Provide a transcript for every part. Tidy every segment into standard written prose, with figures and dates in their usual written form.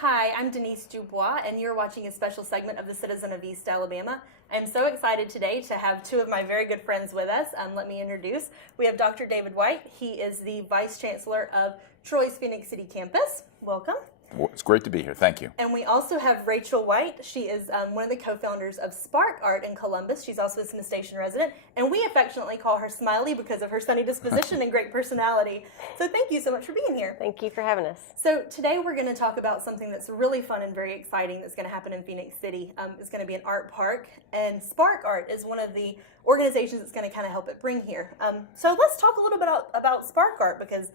Hi, I'm Denise DuBois, and you're watching a special segment of the Citizen of East Alabama. I'm so excited today to have two of my very good friends with us. Let me introduce. We have Dr. David White. He is the Vice Chancellor of Troy's Phoenix City campus. Welcome. Well, it's great to be here. Thank you. And we also have Rachel White. She is one of the co-founders of Spark Art in Columbus. She's also a Smith Station resident, and we affectionately call her Smiley because of her sunny disposition and great personality. So thank you so much for being here. Thank you for having us. So today we're going to talk about something that's really fun and very exciting that's going to happen in Phoenix City. It's going to be an art park, and Spark Art is one of the organizations that's going to kind of help it bring here. So let's talk a little bit about Spark Art because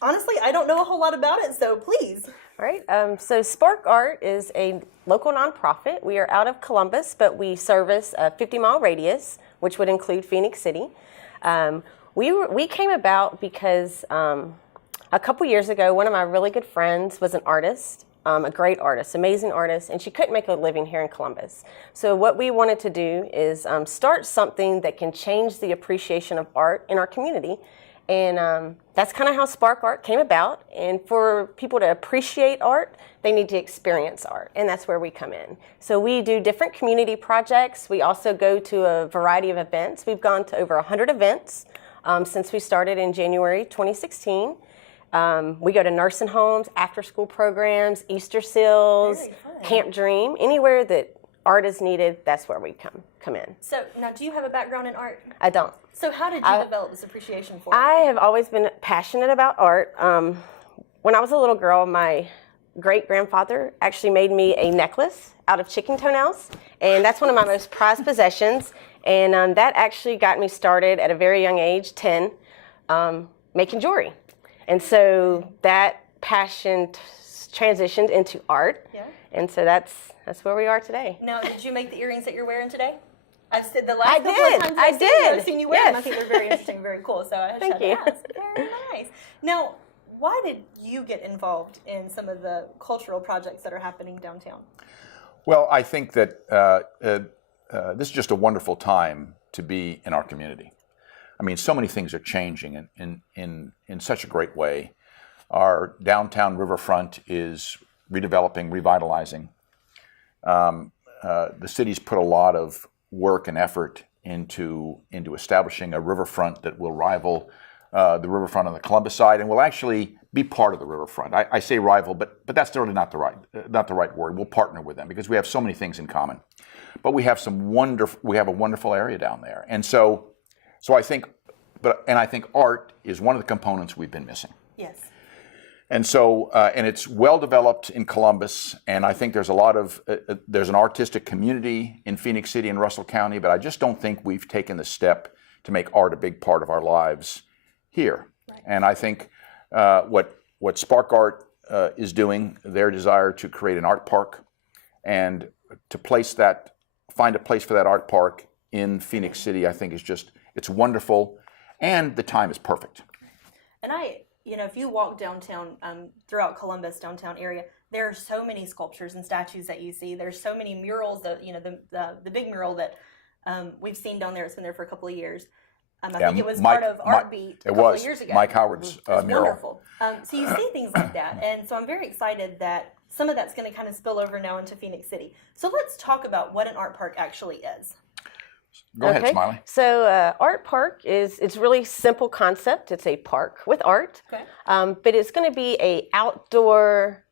honestly, I don't know a whole lot about it, so please. All right. So Spark Art is a local nonprofit. We are out of Columbus, but we service a 50-mile radius, which would include Phoenix City. We came about because a couple years ago, one of my really good friends was an artist, a great artist, amazing artist, and she couldn't make a living here in Columbus. So what we wanted to do is start something that can change the appreciation of art in our community. And that's kind of how Spark Art came about. And for people to appreciate art, they need to experience art. And that's where we come in. So we do different community projects. We also go to a variety of events. We've gone to over 100 events since we started in January 2016. We go to nursing homes, after-school programs, Easter seals, Camp Dream, anywhere that art is needed, that's where we come in. So now, do you have a background in art? I don't. So how did you develop this appreciation for it? I have always been passionate about art. When I was a little girl, my great-grandfather actually made me a necklace out of chicken toenails, and that's one of my most prized possessions. And that actually got me started at a very young age, 10, making jewelry. And so that passion transitioned into art. Yeah. And so that's where we are today. Now, did you make the earrings that you're wearing today? I've said the last couple of times I've seen you wear them. I think they're very interesting, very cool. So I Thank you. Ask. Very nice. Now, why did you get involved in some of the cultural projects that are happening downtown? Well, I think that this is just a wonderful time to be in our community. I mean, so many things are changing in such a great way. Our downtown riverfront is redeveloping, revitalizing. The city's put a lot of work and effort into establishing a riverfront that will rival the riverfront on the Columbus side and will actually be part of the riverfront. I say rival, but that's really not the right word. We'll partner with them because we have so many things in common. But we have a wonderful area down there, and so I think art is one of the components we've been missing. Yes. And so, and it's well developed in Columbus, and I think there's there's an artistic community in Phoenix City and Russell County, but I just don't think we've taken the step to make art a big part of our lives here. Right. And I think what Spark Art is doing, their desire to create an art park and to find a place for that art park in Phoenix City, I think it's wonderful, and the time is perfect. And if you walk downtown, throughout Columbus downtown area, there are so many sculptures and statues that you see. There's so many murals that, the big mural that we've seen down there. It's been there for a couple of years. I think it was part of Art Beat a couple of years ago. Mike Howard's mural. Wonderful. So you see things like that. And so I'm very excited that some of that's going to kind of spill over now into Phoenix City. So let's talk about what an art park actually is. Go ahead, Smiley. So Art Park it's really simple concept. It's a park with art, but it's going to be a outdoor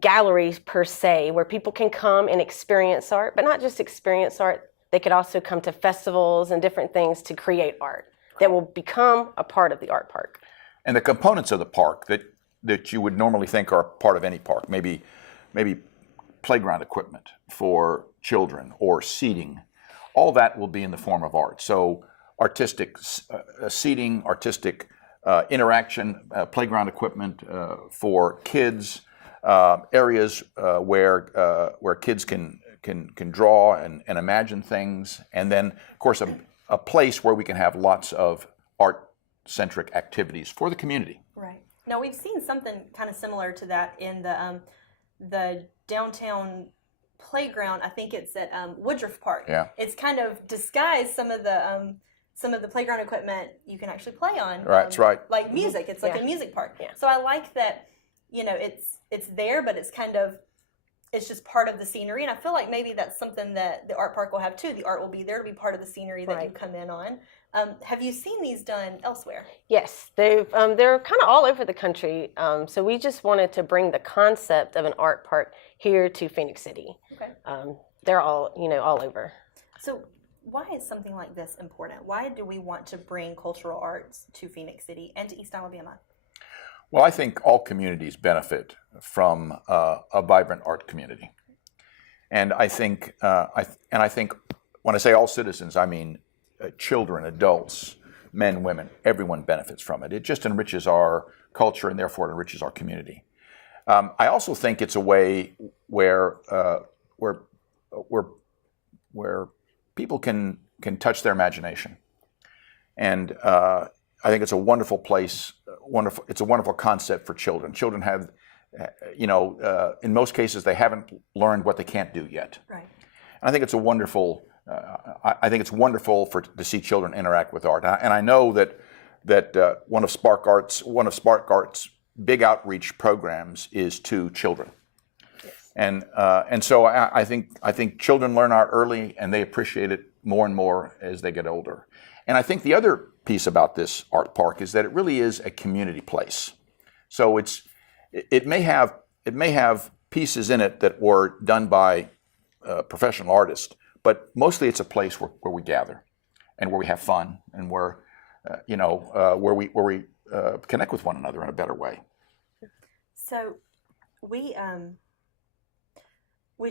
gallery per se, where people can come and experience art, but not just experience art. They could also come to festivals and different things to create art that will become a part of the art park. And the components of the park that you would normally think are part of any park, maybe playground equipment for children or seating. All that will be in the form of art. So artistic seating, artistic interaction, playground equipment for kids, areas where kids can draw and imagine things, and then of course a place where we can have lots of art-centric activities for the community. Right. Now we've seen something kind of similar to that in the downtown playground. I think it's at Woodruff Park. Yeah. It's kind of disguised some of the playground equipment you can actually play on. Right. That's right. Like music. It's like a music park. Yeah. So I like that. It's there, but it's kind of it's just part of the scenery. And I feel like maybe that's something that the art park will have too. The art will be there to be part of the scenery that you come in on. Have you seen these done elsewhere? Yes, they're kind of all over the country. So we just wanted to bring the concept of an art park here to Phoenix City. Okay. They're all all over. So why is something like this important? Why do we want to bring cultural arts to Phoenix City and to East Alabama? Well, I think all communities benefit from a vibrant art community, and I think when I say all citizens, I mean children, adults, men, women. Everyone benefits from it. It just enriches our culture, and therefore it enriches our community. I also think it's a way where people can touch their imagination, and I think it's a wonderful place. It's a wonderful concept for children. Children have, in most cases, they haven't learned what they can't do yet. Right. And I think it's a wonderful. I think it's wonderful to see children interact with art. And I know that one of Spark Art's big outreach programs is to children. Yes. And so I think children learn art early, and they appreciate it more and more as they get older. And I think the other piece about this art park is that it really is a community place. So it may have pieces in it that were done by professional artists, but mostly it's a place where we gather, and where we have fun, and where we connect with one another in a better way. So we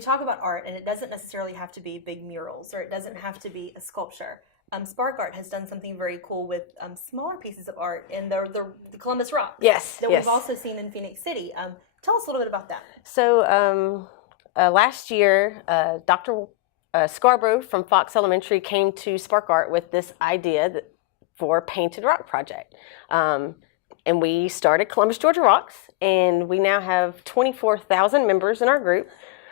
talk about art, and it doesn't necessarily have to be big murals, or it doesn't have to be a sculpture. Spark Art has done something very cool with smaller pieces of art in the Columbus Rock. Yes, that we've also seen in Phoenix City. Tell us a little bit about that. So last year, Dr. Scarborough from Fox Elementary came to Spark Art with this idea for a painted rock project. And we started Columbus, Georgia Rocks, and we now have 24,000 members in our group.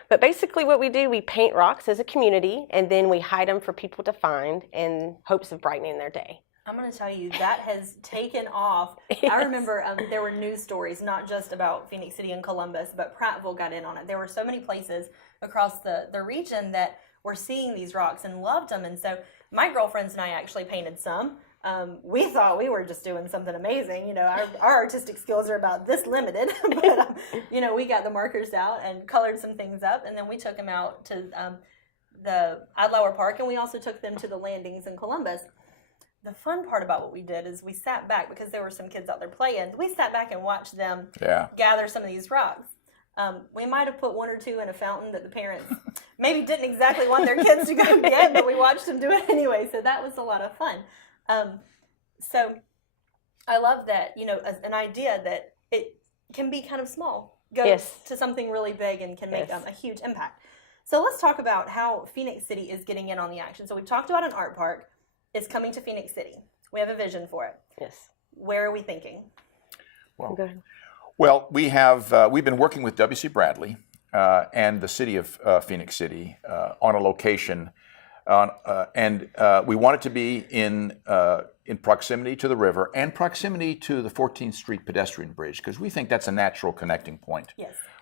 But basically what we do, we paint rocks as a community, and then we hide them for people to find in hopes of brightening their day. I'm going to tell you, that has taken off. Yes. I remember there were news stories, not just about Phoenix City and Columbus, but Prattville got in on it. There were so many places across the region that were seeing these rocks and loved them. And so my girlfriends and I actually painted some. We thought we were just doing something amazing. Our artistic skills are about this limited, but we got the markers out and colored some things up, and then we took them out to the Idlower Park, and we also took them to the landings in Columbus. The fun part about what we did is we sat back, because there were some kids out there playing. We sat back and watched them gather some of these rocks. We might have put one or two in a fountain that the parents maybe didn't exactly want their kids to go get, but we watched them do it anyway, so that was a lot of fun. So I love that, an idea that it can be kind of small, go to something really big and can make a huge impact. So let's talk about how Phoenix City is getting in on the action. So we talked about an art park. It's coming to Phoenix City. We have a vision for it. Yes. Where are we thinking? Well, we've been working with W.C. Bradley and the city of Phoenix City on a location. And we want it to be in proximity to the river and proximity to the 14th Street pedestrian bridge, because we think that's a natural connecting point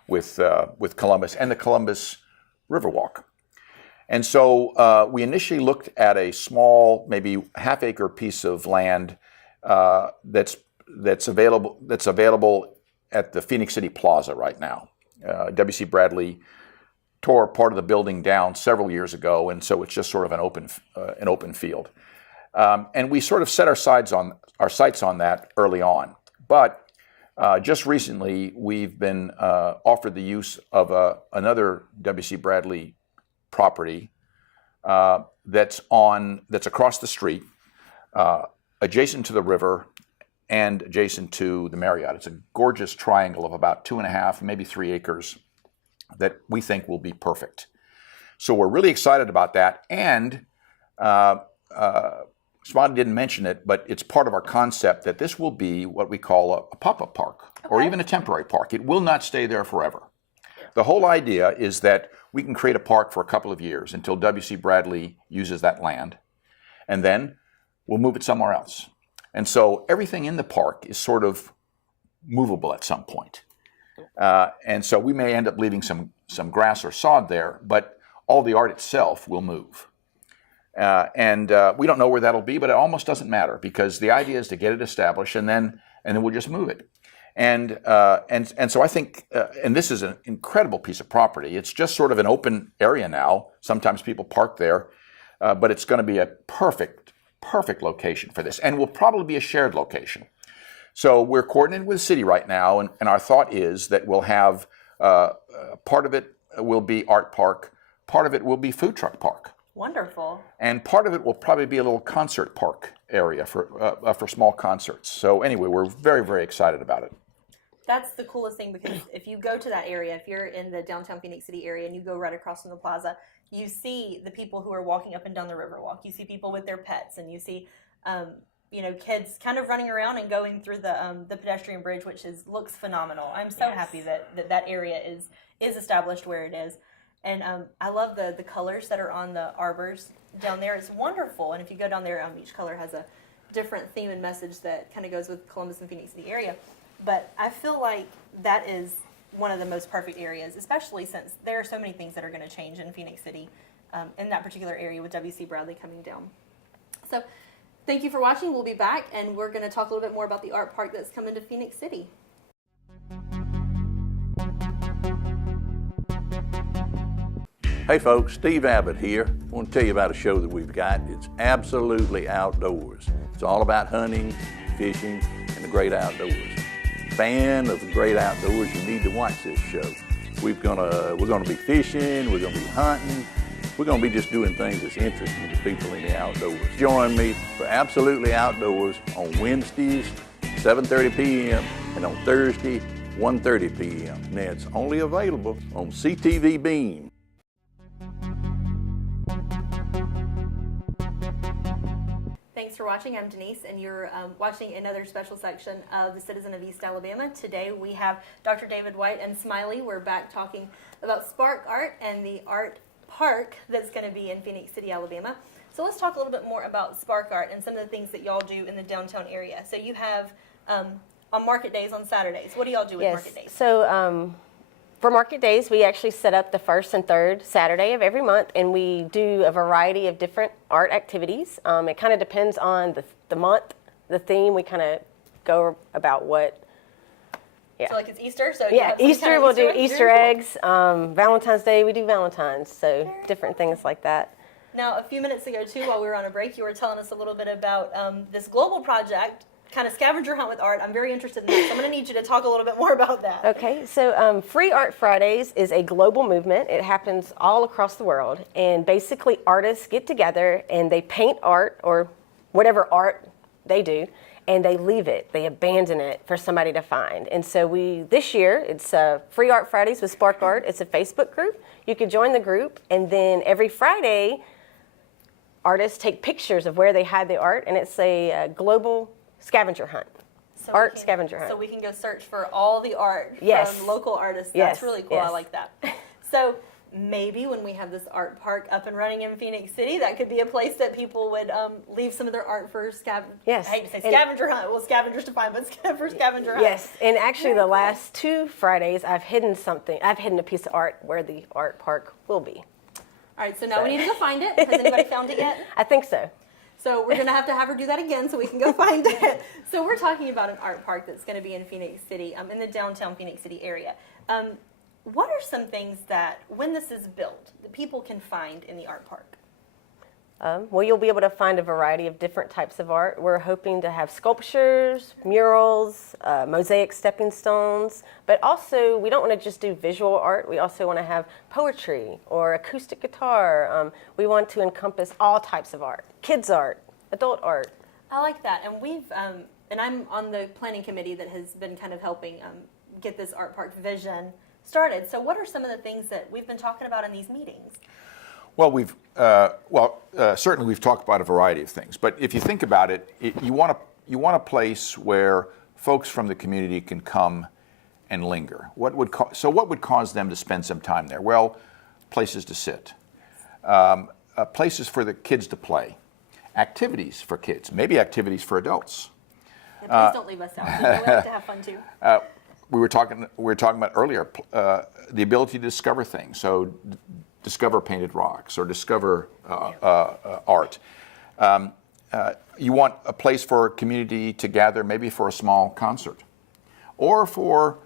with Columbus and the Columbus Riverwalk. And so we initially looked at a small, maybe half-acre piece of land that's available at the Phoenix City Plaza right now. W.C. Bradley tore part of the building down several years ago, and so it's just sort of an open field. And we sort of set our sights on that early on. But just recently, we've been offered the use of another W.C. Bradley property that's across the street, adjacent to the river and adjacent to the Marriott. It's a gorgeous triangle of about 2.5, maybe 3 acres that we think will be perfect. So we're really excited about that. And Spotty didn't mention it, but it's part of our concept that this will be what we call a pop-up park, or even a temporary park. It will not stay there forever. The whole idea is that we can create a park for a couple of years until W.C. Bradley uses that land, and then we'll move it somewhere else. And so everything in the park is sort of movable at some point. And so we may end up leaving some grass or sod there, but all the art itself will move. And we don't know where that'll be, but it almost doesn't matter because the idea is to get it established and then we'll just move it. And so I think, and this is an incredible piece of property. It's just sort of an open area now. Sometimes people park there, but it's going to be a perfect location for this, and will probably be a shared location. So we're coordinating with the city right now, and our thought is that we'll have part of it will be art park, part of it will be food truck park. Wonderful. And part of it will probably be a little concert park area for small concerts. So anyway, we're very, very excited about it. That's the coolest thing, because if you go to that area, if you're in the downtown Phoenix City area and you go right across from the plaza, you see the people who are walking up and down the Riverwalk. You see people with their pets, and you see kids kind of running around and going through the pedestrian bridge, which looks phenomenal. I'm so happy that area is established where it is. And I love the colors that are on the arbors down there. It's wonderful. And if you go down there, each color has a different theme and message that kind of goes with Columbus and Phoenix City area. But I feel like that is one of the most perfect areas, especially since there are so many things that are going to change in Phoenix City in that particular area with W.C. Bradley coming down. So thank you for watching. We'll be back, and we're going to talk a little bit more about the art park that's coming to Phoenix City. Hey folks, Steve Abbott here. I want to tell you about a show that we've got. It's absolutely outdoors. It's all about hunting, fishing, and the great outdoors. Fan of the great outdoors, you need to watch this show. We're gonna be fishing, we're gonna be hunting, we're gonna be just doing things that's interesting to people in the outdoors. Join me for Absolutely Outdoors on Wednesdays, 7:30 p.m. and on Thursday, 1:30 p.m. And it's only available on CTV Beam. Thanks for watching. I'm Denise, and you're watching another special section of The Citizen of East Alabama. Today we have Dr. David White and Smiley. We're back talking about Spark Art and the art park that's going to be in Phoenix City, Alabama. So let's talk a little bit more about Spark Art and some of the things that y'all do in the downtown area. So you have on market days on Saturdays. What do y'all do with market days? So for market days, we actually set up the first and third Saturday of every month, and we do a variety of different art activities. It kind of depends on the month, the theme. We kind of go about what. Yeah. So like it's Easter, so yeah, Easter we'll do Easter eggs. Valentine's Day we do Valentine's, so very different things like that. Now, a few minutes ago too, while we were on a break, you were telling us a little bit about this global project, kind of scavenger hunt with art. I'm very interested in that, so I'm going to need you to talk a little bit more about that. Okay, so Free Art Fridays is a global movement. It happens all across the world, and basically artists get together and they paint art or whatever art they do, and they leave it, they abandon it for somebody to find. And so this year, it's Free Art Fridays with Spark Art. It's a Facebook group. You could join the group, and then every Friday, artists take pictures of where they hide the art, and it's a global scavenger hunt. Scavenger hunt. So we can go search for all the art from local artists. Yes. That's really cool. Yes. I like that. So maybe when we have this art park up and running in Phoenix City, that could be a place that people would leave some of their art for Yes. I hate to say scavenger hunt. Well, scavengers to find, but for scavenger hunt. Yes, and actually the last 2 Fridays, I've hidden a piece of art where the art park will be. All right, so now we need to go find it. Has anybody found it yet? I think so. So we're going to have her do that again so we can go find it. So we're talking about an art park that's going to be in Phoenix City, in the downtown Phoenix City area. What are some things that, when this is built, that people can find in the art park? Well, you'll be able to find a variety of different types of art. We're hoping to have sculptures, murals, mosaic stepping stones, but also we don't want to just do visual art. We also want to have poetry or acoustic guitar. We want to encompass all types of art, kids art, adult art. I like that. And and I'm on the planning committee that has been kind of helping get this art park vision started. So what are some of the things that we've been talking about in these meetings? Well, certainly we've talked about a variety of things, but if you think about it, you want a place where folks from the community can come and linger. What would cause them to spend some time there? Well, places to sit, places for the kids to play, activities for kids, maybe activities for adults. And please don't leave us out. We like to have fun too. we were talking about earlier, the ability to discover things. So discover painted rocks or discover art. You want a place for a community to gather, maybe for a small concert, or for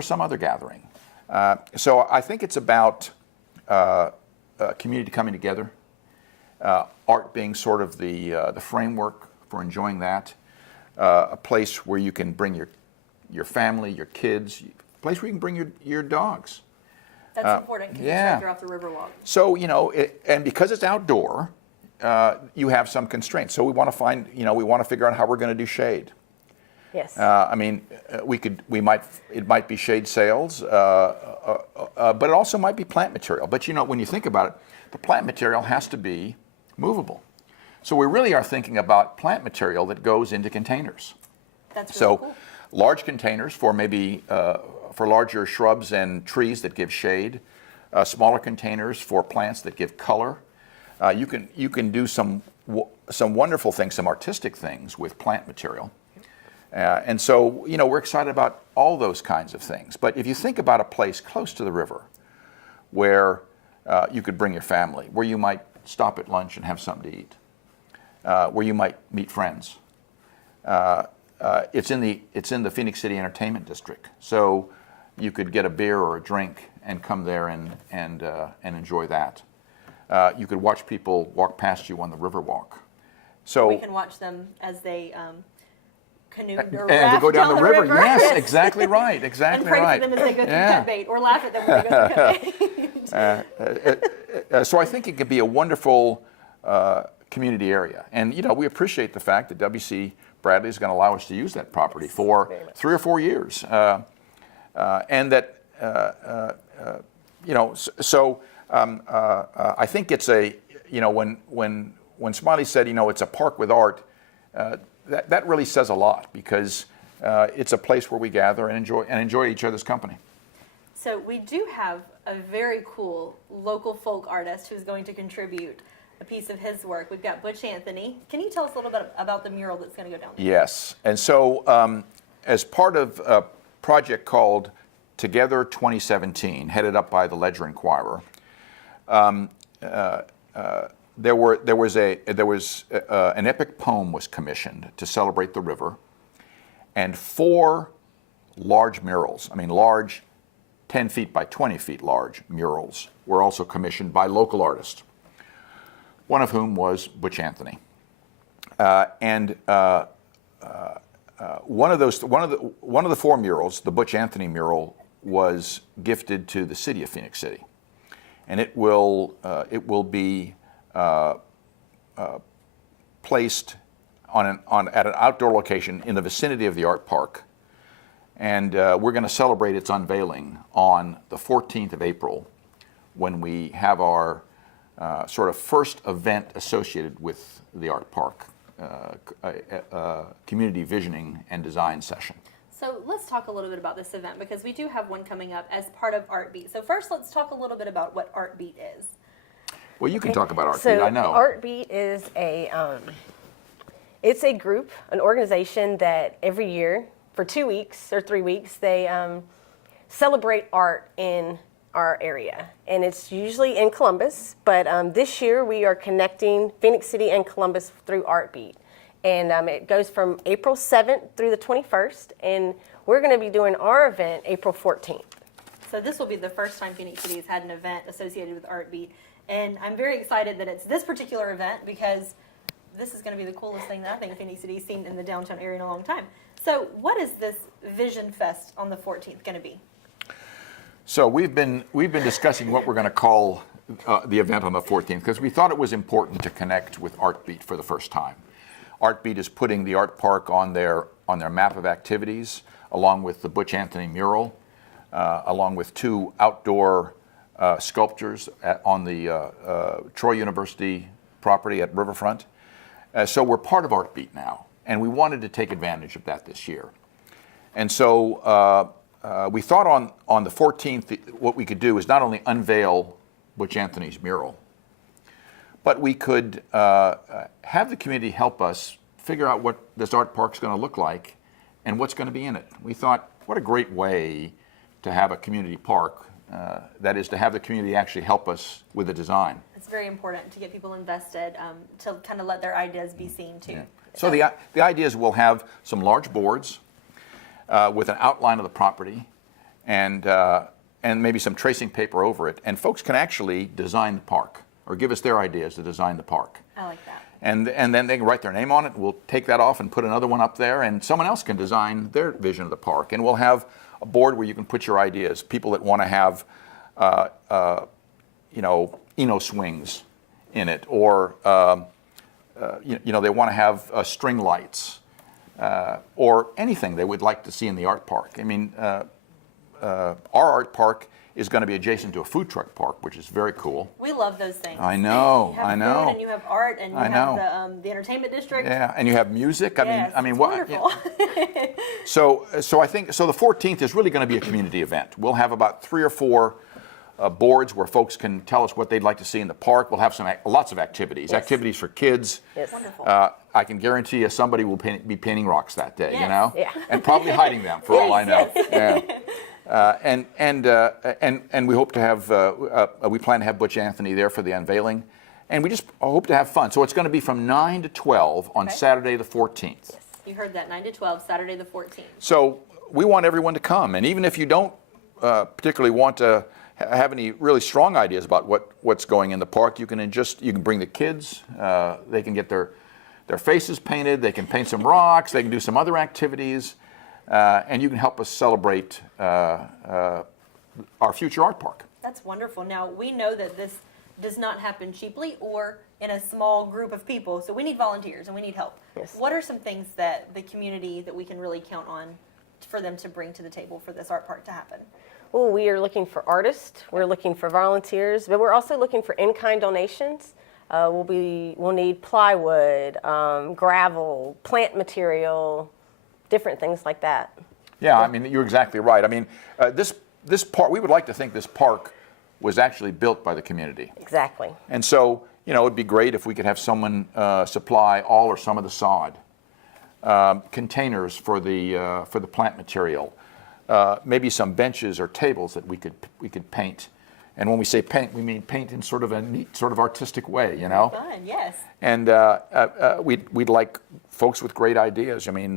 some other gathering. So I think it's about community coming together, art being sort of the framework for enjoying that, a place where you can bring your family, your kids, a place where you can bring your dogs. That's important because yeah. you're off the Riverwalk. So, and because it's outdoor, you have some constraints. So we want to figure out how we're going to do shade. Yes. It might be shade sails, but it also might be plant material. But when you think about it, the plant material has to be movable. So we really are thinking about plant material that goes into containers. That's really cool. Large containers for maybe for larger shrubs and trees that give shade, smaller containers for plants that give color. You can do some wonderful things, some artistic things with plant material. And so, we're excited about all those kinds of things. But if you think about a place close to the river where you could bring your family, where you might stop at lunch and have something to eat, where you might meet friends, it's in the Phoenix City Entertainment District. So you could get a beer or a drink and come there and enjoy that. You could watch people walk past you on the Riverwalk. So we can watch them as they canoed or and raft to go down the river. Yes, Yes. exactly right. Exactly and pray right. for them as they go through cut bait, or laugh at them when they go through cut bait. So I think it could be a wonderful community area, and we appreciate the fact that W.C. Bradley is going to allow us to use that property for 3 or 4 years, and that I think it's when Smiley said it's a park with art, that really says a lot, because it's a place where we gather and enjoy each other's company. So we do have a very cool local folk artist who's going to contribute a piece of his work. We've got Butch Anthony. Can you tell us a little bit about the mural that's going to go down there? Yes, and so as part of a project called Together 2017, headed up by the Ledger Inquirer, there was an epic poem was commissioned to celebrate the river, and 4 large murals, large 10 feet by 20 feet large murals, were also commissioned by local artists, one of whom was Butch Anthony. One of the 4 murals, the Butch Anthony mural, was gifted to the city of Phoenix City, and it will be placed at an outdoor location in the vicinity of the art park, and we're going to celebrate its unveiling on the 14th of April, when we have our sort of first event associated with the art park, community visioning and design session. So let's talk a little bit about this event, because we do have one coming up as part of Art Beat. So first, let's talk a little bit about what Art Beat is. Well, you can talk about Art So Beat, I know. Art Beat is it's a group, an organization that every year for 2 weeks or 3 weeks, they celebrate art in our area. And it's usually in Columbus, but this year we are connecting Phoenix City and Columbus through Art Beat. And it goes from April 7th through the 21st, and we're going to be doing our event April 14th. So this will be the first time Phoenix City has had an event associated with Art Beat. And I'm very excited that it's this particular event, because this is going to be the coolest thing that I think Phoenix City has seen in the downtown area in a long time. So what is this Vision Fest on the 14th going to be? So we've been discussing what we're going to call the event on the 14th, because we thought it was important to connect with Art Beat for the first time. Art Beat is putting the art park on their map of activities, along with the Butch Anthony mural, along with 2 outdoor sculptures on the Troy University property at Riverfront. So we're part of Art Beat now, and we wanted to take advantage of that this year. And so we thought on the 14th, what we could do is not only unveil Butch Anthony's mural, but we could have the community help us figure out what this art park's going to look like, and what's going to be in it. We thought, what a great way to have a community park. That is, to have the community actually help us with the design. It's very important to get people invested, to kind of let their ideas be seen too. Yeah. So the idea is we'll have some large boards with an outline of the property, and maybe some tracing paper over it, and folks can actually design the park or give us their ideas to design the park. I like that. And then they can write their name on it. We'll take that off and put another one up there, and someone else can design their vision of the park. And we'll have a board where you can put your ideas. People that want to have, swings in it, or they want to have string lights, or anything they would like to see in the art park. I mean, our art park is going to be adjacent to a food truck park, which is very cool. We love those things. I know, you have I know. Food and you have art, and you have the entertainment district. Yeah, and you have music. Yes, I mean, it's what? wonderful. So I think the 14th is really going to be a community event. We'll have about 3 or 4 boards where folks can tell us what they'd like to see in the park. We'll have lots of activities, Yes. activities for kids. Yes. Wonderful. I can guarantee you somebody will be painting rocks that day. Yes. You know, Yeah. and probably hiding them for all I know. Yeah. And we hope to have we plan to have Butch Anthony there for the unveiling, and we just hope to have fun. So it's going to be from 9 to 12 on Okay. Saturday the 14th. You heard that, 9 to 12, Saturday the 14th. So we want everyone to come, and even if you don't particularly want to have any really strong ideas about what's going in the park, you can bring the kids. They can get their faces painted. They can paint some rocks. They can do some other activities, and you can help us celebrate our future art park. That's wonderful. Now, we know that this does not happen cheaply or in a small group of people, so we need volunteers and we need help. Yes. What are some things that the community that we can really count on for them to bring to the table for this art park to happen? Well, we are looking for artists, we're looking for volunteers, but we're also looking for in-kind donations. We'll need plywood, gravel, plant material, different things like that. Yeah, I mean, you're exactly right. I mean, this park, we would like to think this park was actually built by the community. Exactly. And so, it'd be great if we could have someone supply all or some of the sod, containers for the plant material, maybe some benches or tables that we could paint. And when we say paint, we mean paint in sort of a neat, sort of artistic way, Fun, yes. And we'd like folks with great ideas. I mean,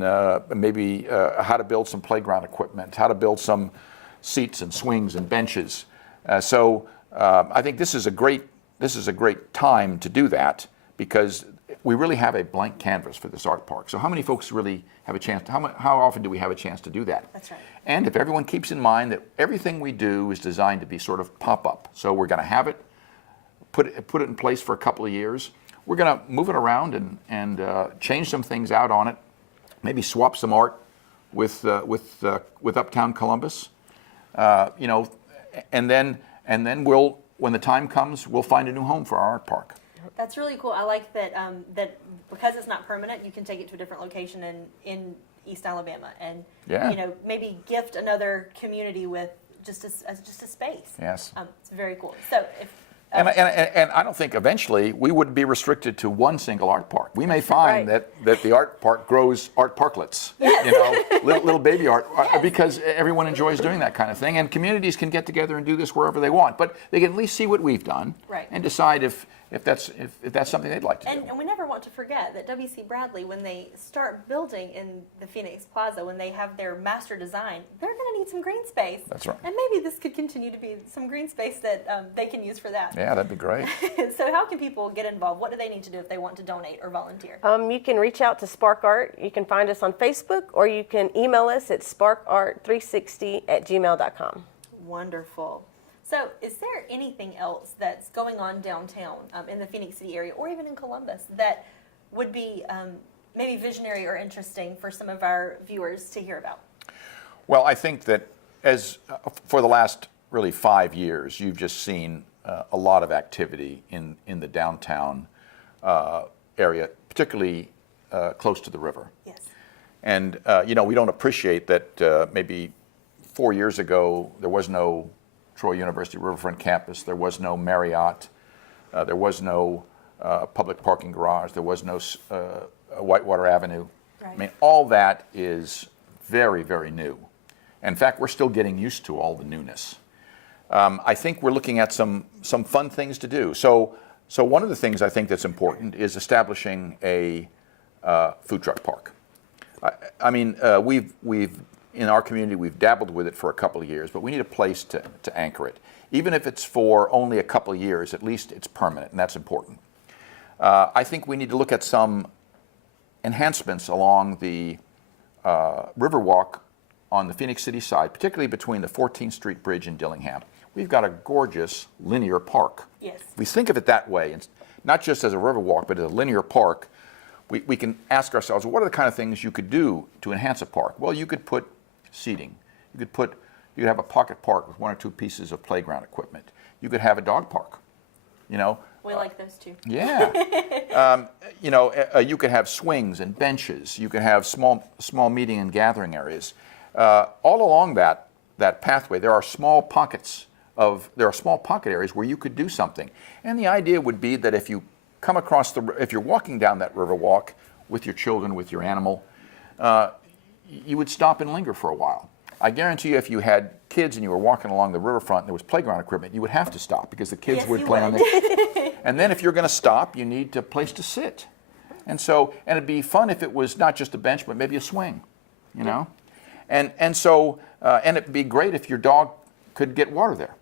maybe how to build some playground equipment, how to build some seats and swings and benches. So I think this is a great time to do that, because we really have a blank canvas for this art park. So how many folks really have a chance? How often do we have a chance to do that? That's right. And if everyone keeps in mind that everything we do is designed to be sort of pop-up, so we're going to have it, put it in place for a couple of years. We're going to move it around and change some things out on it, maybe swap some art with Uptown Columbus, and then we'll, when the time comes, we'll find a new home for our art park. That's really cool. I like that that because it's not permanent, you can take it to a different location in East Alabama, and maybe gift another community with just a space. Yes. It's very cool. So if And I don't think eventually we would be restricted to one single art park. We may find Right. that the art park grows art parklets, little baby art, because everyone enjoys doing that kind of thing. And communities can get together and do this wherever they want, but they can at least see what we've done and decide if that's something they'd like to do. And we never want to forget that W.C. Bradley, when they start building in the Phoenix Plaza, when they have their master design, they're going to need some green space. That's right. And maybe this could continue to be some green space that they can use for that. Yeah, that'd be great. So how can people get involved? What do they need to do if they want to donate or volunteer? You can reach out to Spark Art. You can find us on Facebook, or you can email us at sparkart360@gmail.com. Wonderful. So is there anything else that's going on downtown in the Phoenix City area, or even in Columbus, that would be maybe visionary or interesting for some of our viewers to hear about? Well, I think that for the last really 5 years, you've just seen a lot of activity in the downtown area, particularly close to the river. Yes. And we don't appreciate that maybe 4 years ago there was no Troy University Riverfront campus, there was no Marriott, there was no public parking garage, there was no Whitewater Avenue. Right. I mean, all that is very, very new. In fact, we're still getting used to all the newness. I think we're looking at some fun things to do. So one of the things I think that's important is establishing a food truck park. I mean, we've in our community we've dabbled with it for a couple of years, but we need a place to anchor it. Even if it's for only a couple of years, at least it's permanent, and that's important. I think we need to look at some enhancements along the Riverwalk on the Phoenix City side, particularly between the 14th Street Bridge and Dillingham. We've got a gorgeous linear park. Yes. If we think of it that way, and not just as a Riverwalk, but as a linear park, we can ask ourselves, what are the kind of things you could do to enhance a park? Well, you could put seating. You could have a pocket park with one or two pieces of playground equipment. You could have a dog park, you know. We like those too. Yeah. You could have swings and benches. You could have small meeting and gathering areas. All along that pathway, there are small pocket areas where you could do something. And the idea would be that if you come across if you're walking down that Riverwalk with your children, with your animal, you would stop and linger for a while. I guarantee you, if you had kids and you were walking along the riverfront and there was playground equipment, you would have to stop because the kids would play on it. And then if you're going to stop, you need a place to sit. And it'd be fun if it was not just a bench, but maybe a swing, you know? And it'd be great if your dog could get water there.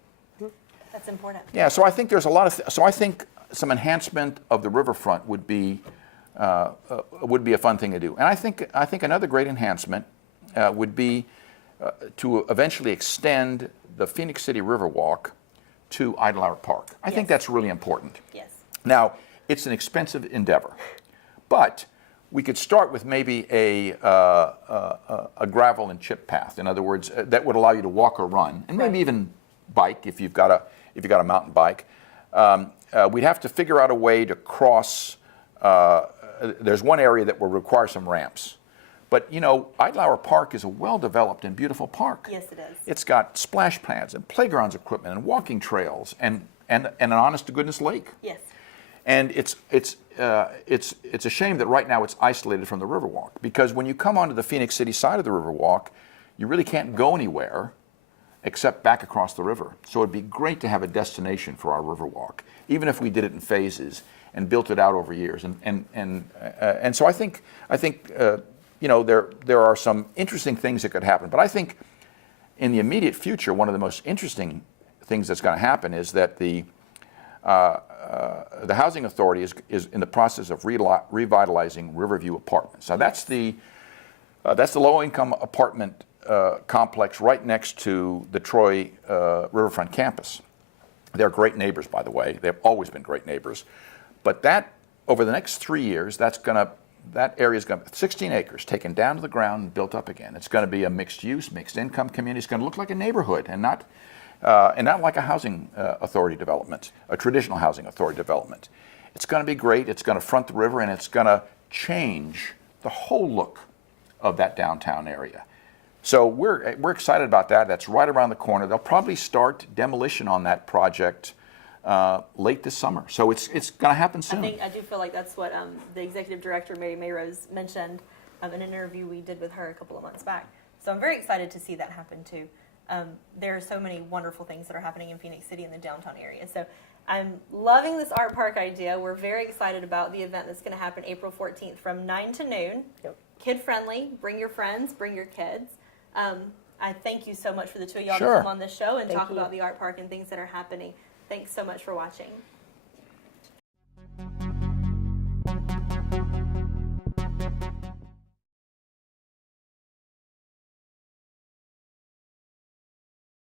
That's important. Yeah, so I think there's a lot of, so I think some enhancement of the riverfront would be a fun thing to do. And I think another great enhancement would be to eventually extend the Phoenix City Riverwalk to Idle Hour Park. I think that's really important. Yes. Now, it's an expensive endeavor, but we could start with maybe a gravel and chip path. In other words, that would allow you to walk or run, and maybe even bike if you've got a mountain bike. We'd have to figure out a way to cross. There's one area that will require some ramps. But, you know, Idle Hour Park is a well-developed and beautiful park. Yes, it is. It's got splash pads and playgrounds equipment and walking trails and an honest-to-goodness lake. Yes. And it's a shame that right now it's isolated from the Riverwalk, because when you come onto the Phoenix City side of the Riverwalk, you really can't go anywhere except back across the river. So it'd be great to have a destination for our Riverwalk, even if we did it in phases and built it out over years. And so I think there are some interesting things that could happen. But I think in the immediate future, one of the most interesting things that's going to happen is that the Housing Authority is in the process of revitalizing Riverview Apartments. Now that's the low-income apartment complex right next to the Troy Riverfront campus. They're great neighbors, by the way. They've always been great neighbors. But that, over the next 3 years, that area is going to be 16 acres taken down to the ground and built up again. It's going to be a mixed-use, mixed-income community. It's going to look like a neighborhood and not like a housing authority development, a traditional housing authority development. It's going to be great. It's going to front the river, and it's going to change the whole look of that downtown area. So we're excited about that. That's right around the corner. They'll probably start demolition on that project late this summer. So it's going to happen soon. I do feel like that's what the executive director, Mary Mayrose, mentioned in an interview we did with her a couple of months back. So I'm very excited to see that happen too. There are so many wonderful things that are happening in Phoenix City and the downtown area. So I'm loving this art park idea. We're very excited about the event that's going to happen April 14th from 9 to noon. Yep. Kid friendly. Bring your friends. Bring your kids. I thank you so much for the two of y'all Sure. to come on this show and Thank talk you. about the art park and things that are happening. Thanks so much for watching.